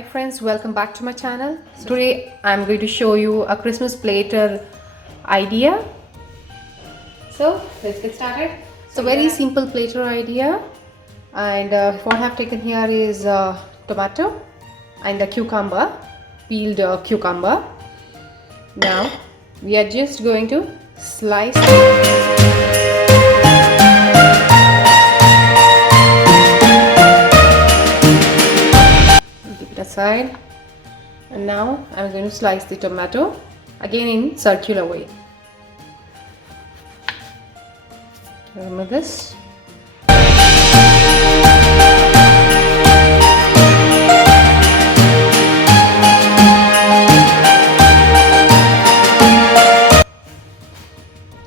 Hi friends, welcome back to my channel. Today I'm going to show you a Christmas platter idea. So let's get started. So very simple platter idea, and what I have taken here is tomato and a cucumber, peeled cucumber. Now we are just going to slice keep it aside. And now I'm going to slice the tomato again in circular way. Remove this.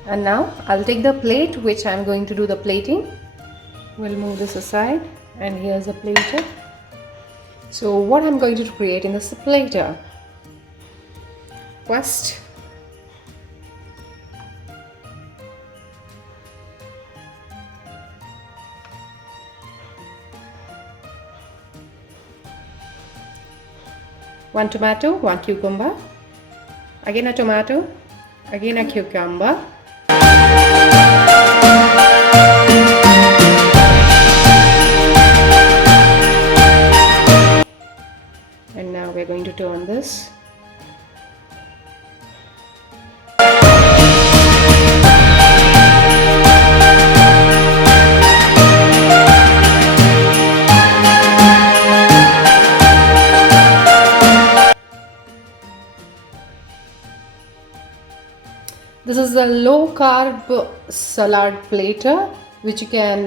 And now I'll take the plate which I'm going to do the plating. We'll move this aside, and here's a platter. So what I'm going to create in this platter, first one tomato, one cucumber, again a tomato, again a cucumber, and now we're going to turn this. This is a low carb salad platter which you can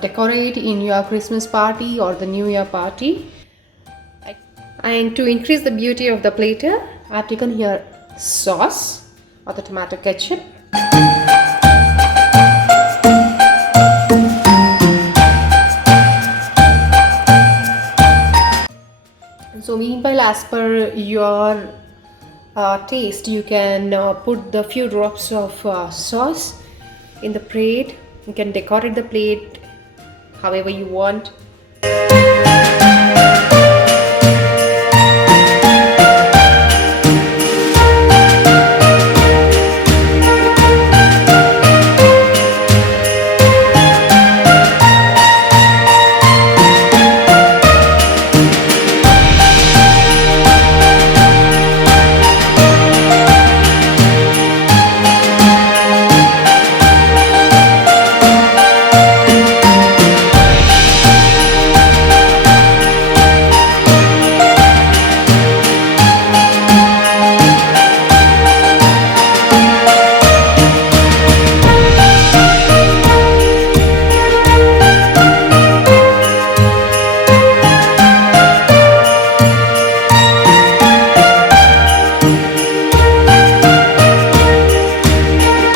decorate in your Christmas party or the New Year party. And to increase the beauty of the platter, I have taken here sauce or the tomato ketchup. So meanwhile, as per your taste, you can put the few drops of sauce in the plate. You can decorate the plate however you want.